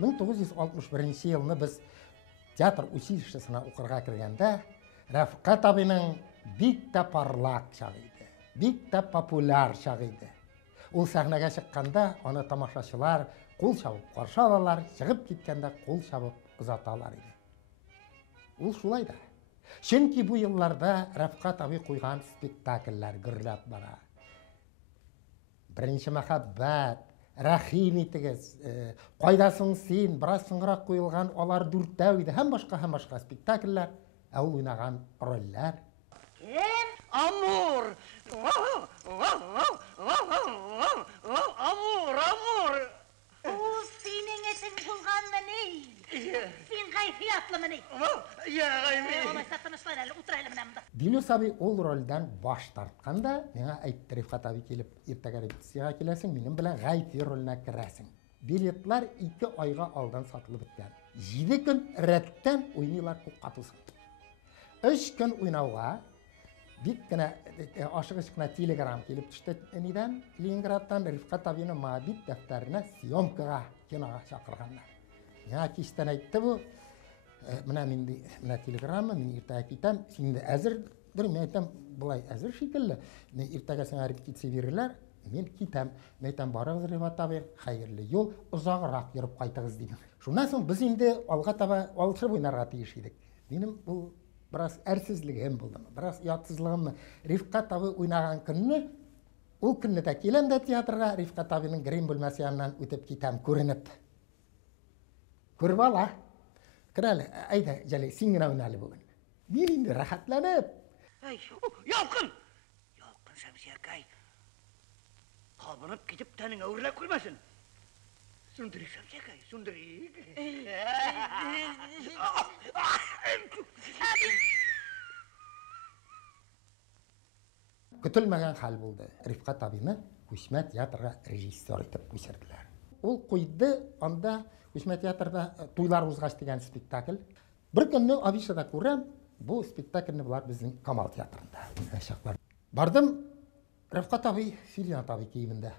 1961 жылны біз театр училищесіне оқырға кіргенде Рәфқат абының бик та парлақ шағы еді, бик та популяр шағы еді. Ол сахнаға шыққанда, оны тамашашылар қол шабып қарсы алалар, шығып кеткенде қол шабып ұзаталар еді. Ол шулай да. Чөнки бұл елларда Рәфқат абы қойған спектакльләр гүрләп бара. Бірінші махаббат, рахим етігіз, қайдасың сен, біраз сұңғырақ қойылған олар дүрттәу еді. Һәм башқа спектакльләр, әул ойнаған рольләр. Амур! Амур! Ул синең этең булганмы ни? Син гайфиятлымы ни? Я гайфи. Олайса тынычлар әле, утыр әле менә монда. Дилүс абый ул рольдән баш тартканда, миңа әйтте Рифкат абый килеп, иртәгә репетициягә киләсең, минем белән гайфи роленә керәсең. Билетлар 2 айга алдан сатылып беткән. 7 көн рәттән уйныйлар күп катылсын. 3 көн уйнауга бик кенә ашыгыч кына телеграм килеп төште нидән, Ленинградтан Рифкат абыйны Мабит дәфтәренә съемкага, кинога чакырганнар. Я кичтән әйтте бу, менә минде менә телеграмма, мин иртәгә китәм, син дә әзердер, мин әйтәм, булай әзер шикелле. Мин иртәгә сиңа репетиция бирерләр, мин китәм. Мин әйтәм, барыгыз Рифкат абый, хәерле юл, озаграк йөреп кайтыгыз дидем. Шуннан соң без инде алга таба алышып уйнарга тиеш идек. Минем бу біраз әрсізлігім болдым, біраз ұятсызлығым. Рифкат абы ойнаған күнні, ол күнні де келем де театрға, Рифкат абының грим бөлмәсі янынан өтіп кетем көрініп. Көріп ала, кірәлі, айда, жәлі, сен гына ойналы бүгін. Мен енді рахатланып. Ялқын! Ялқын Шәмсиякай. Қабынып кетіп тәнің әуірләп көрмәсін. Сүндірік Шәмсиякай, сүндірік. Көтілмәгән хәл булды. Рифкат абыны Күчмә театрға режиссер итеп күчерделәр. Ул куйды, анда Күчмә театрда туйлар узгач дигән спектакль. Бер көнне Авишада күрәм, бу спектакльне булар безнең Камал театрында. Бардым, Рифкат абый Филиан абый киемендә.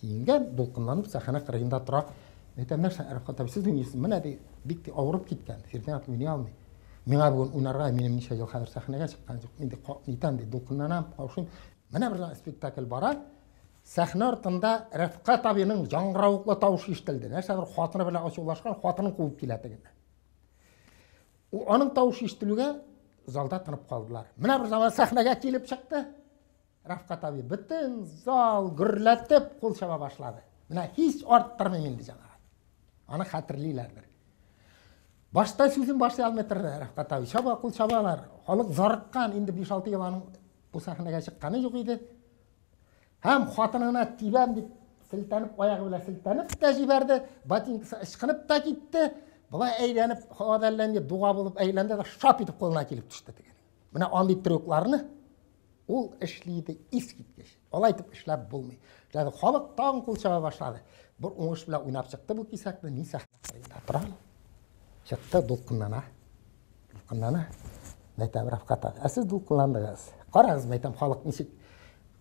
Киенгән, дулкынланып сахна кырыгында тора. Әйтәм, нәрсә, Рифкат абый, сез уйныйсыз, менә ди, бик авырып киткән. Филиан уйный алмый. Миңа бүген уйнарга минем ничә ел хәзер сахнага чыккан юк. Инде нитән ди, дулкынланам, каушыйм. Менә бер спектакль бара. Сахна артында Рифкат абыйның яңгыравыклы тавышы ишетелде. Нәрсә, бер хатыны белән ачулашкан, хатынын куып килә тегеннән. Аның тавышы ишетелүгә залда тынып калдылар. Менә бер заман сахнага килеп чыкты. Рифкат абый бөтен зал гөрләтеп кул чаба башлады. Менә һич арттырмыйм инде жаңа. Аны хәтерлиләрдер. Башта сүзен башлый алмый торды Рифкат абый. Чаба кул чабалар. Халык зарыккан, инде 5-6 ел аның бу сахнага чыкканы юк иде. Һәм хатынына тибәм дип силтәнеп, аягы белән силтәнеп тә җибәрде. Ботинкасы ычкынып та китте. Булай әйләнеп, хавадәлләнде, дуга булып әйләнде дә шап итеп кулына килеп төште тегене. Менә андый трюкларны ул эшлиде искиткеч. Алай итеп эшләп булмый. Халык тагын кул чаба башлады. Бер уңыш белән уйнап чыкты бу кисәкне, ни сахнада тора. Чыкты дулкынлана. Дулкынлана. Мәйтәм Рифкат абый, сез дулкынландыгыз. Карагыз, мәйтәм, халык ничек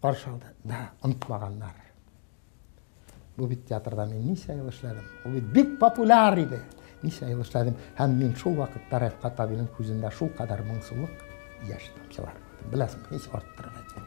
каршы алды. Да, онытмаганнар. Бу бит театрда мин ничә ел эшләдем. Ул бит бик популяр иде. Ничә ел эшләдем. Һәм мин шул вакытта Рифкат абыйның күзендә шул кадәр моңсулык яшь тамчылар. Беләсең, һич арттырмый.